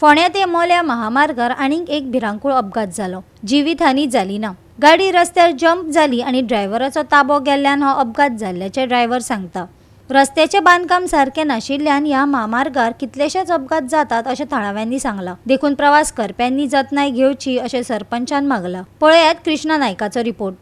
फोण्या ते मोल्या महामार्गार आनीक एक भिरांकूळ अपघात जालो। जिवीतहानी जाली ना। गाडी रस्त्यार जंप जाली आणि ड्रायव्हराचो ताबो गेल्ल्यान हो अपघात जाल्ल्याचे ड्रायव्हर सांगता। रस्त्याचे बांदकाम सारखे नाशिल्ल्यान ह्या महामार्गार कितलेशेच अपघात जातात अशें थळाव्यांनी सांगला। देखून प्रवास करप्यांनी जतनाय घेवची अशें सरपंचान मागला। पळयात कृष्णा नायकाचो रिपोर्ट।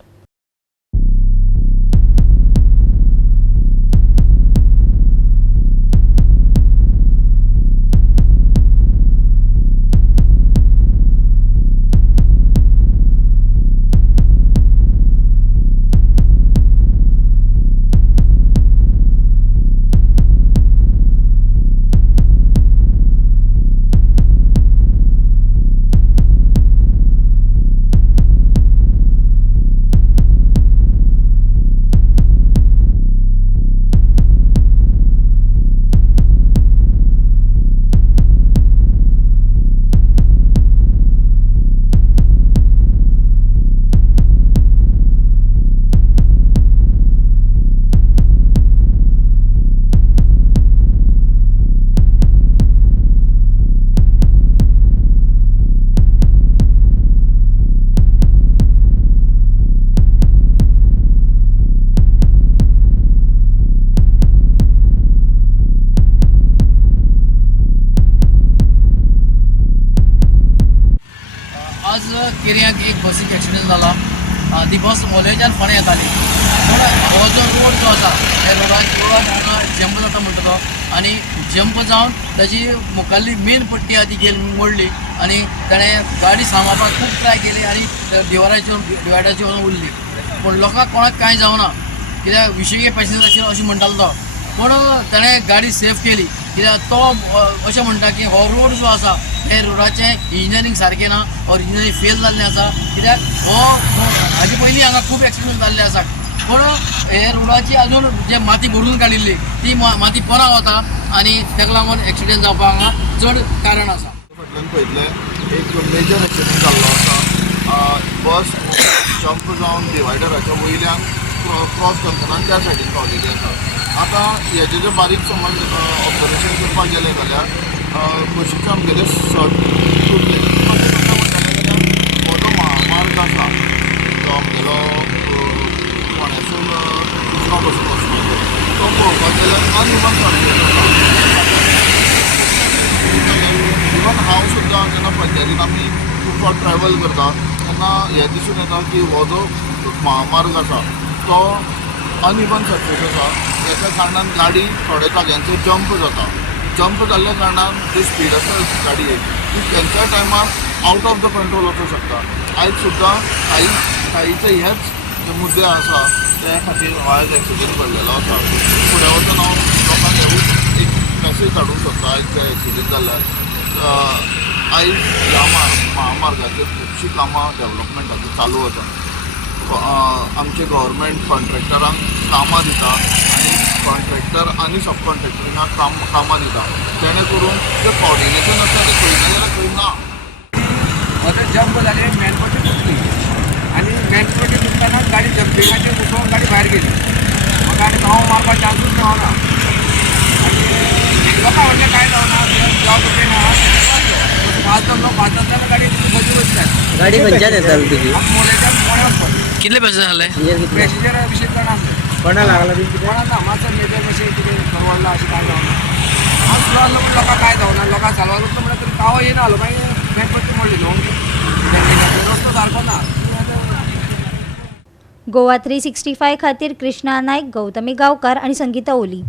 आज केरियाक एक बसीक एक्सिडेंट जाला। ती बस मोल्याच्यान फोण्या येताली। पूण हो जो रोड जो आसा त्या रोडार हांगा जंप जाता म्हणटा तो आनी जंप जावन ताजी मुखाल्ली मेन पट्टी आहा ती गेली मोडली आनी ताणें गाडी सांबाळपाक खूब ट्राय केली आनी डिवायडाचेर वचून उरली। पूण लोकांक कोणाक कांय जावना कित्याक 20 पॅसेंजर आशिल्लो अशें म्हणटालो तो। पूण ताणें गाडी सेफ केली कित्याक तो अशें म्हणटा की हो रोड जो आसा हे रोडाचें इंजिनियरींग सारकें ना और इंजिनियरींग फेल जाल्लें आसा कित्याक हो हाजे पयलीं हांगा खूब एक्सिडेंट जाल्ले आसा। पूण हे रोडाची अजून जे माती भरून काडिल्ली ती माती परत वता आनी ताका लागून एक्सिडेंट जावपाक हांगा चड कारण आसा। फाटल्यान पळयतले एक मेजर एक्सिडेंट जाल्लो आसा। बस जंप जावन डिवायडराच्या वयल्यान क्रॉस करतना त्या सायडीन पावलेली आसा। आतां हेजे जे बारीक समज ऑपरेशन करपाक गेले जाल्यार बशीचे आमगेले शॉर्ट तुटले अशें करता म्हणटाले जाल्यार हो जो महामार्ग आसा तो आमगेलो फोण्यासून दुसरो बसून वचपाचो तो पळोवपाक गेल्यार अनइवन सर्फेस आसा। इवन हांव सुद्दां जेन्ना पंचायतीन आमी खूब फावट ट्रॅवल करता तेन्ना हें दिसून येता की हो जो महामार्ग आसा तो अनइवन सर्फेस आसा। त्याच्या कारणान गाडी थोड्या जाग्यांचेर जंप जाता। जंप जाल्ल्या कारणान जी स्पीड आसा गाडयेक ती खंयच्याय टायमार आउट ऑफ द कंट्रोल वचूंक शकता। आयज सुद्दां कांयचे हेच जे मुद्दे आसा त्या खातीर हो आयज एक्सिडेंट घडलेलो आसा। फुडें वचून हांव लोकांक हेवूच एक मॅसेज धाडूंक सोदता। आयज जे एक्सिडेंट जाल्यार आयज ह्या महामार्गाचेर खुबशीं कामां डेवलपमेंटाची चालू आसा। आमचे गव्हर्मेंट कॉन्ट्रॅक्टरांक कामां दिता आनी कॉन्ट्रॅक्टर आनी सब कॉन्ट्रॅक्टरांक कामां दिता जेणे करून जे कॉर्डिनेशन आसा तें खंय ना जाल्यार खंय ना। अशें जंप जालें मेन पट्टी तुटली आनी मेन पट्टी तुटतना गाडी जंपिंगाचेर घुसोवन गाडी भायर गेली। म्हाका आनी धांव मारपाक चान्सूच मेळना आनी लोकां म्हणजे कांय जावना जॉब ना फास्ट आसतना गाडी बसी वयतात। गाडी खंयच्यान येताली तुजी? मोल्याच्यान फोण्या वचपाची। कितले पॅसेंजर जाले? पॅसेंजर 20 जाणां आसले। कोणा लागला बी कितें? कोणा ना मातसो मेजर मातशें कितें परवडला अशें कांय जावना। हांव सुद्दां आसलो पूण लोकांक कांय जावना। लोकांक चालवायला वचलो म्हणल्यार तरी पावो येना जालो मागीर मेन पट्टी मोडली न्हू रस्तो सारको ना। गोवा 365 खातीर कृष्णा नायक, गौतमी गांवकार आणि संगीता ओली।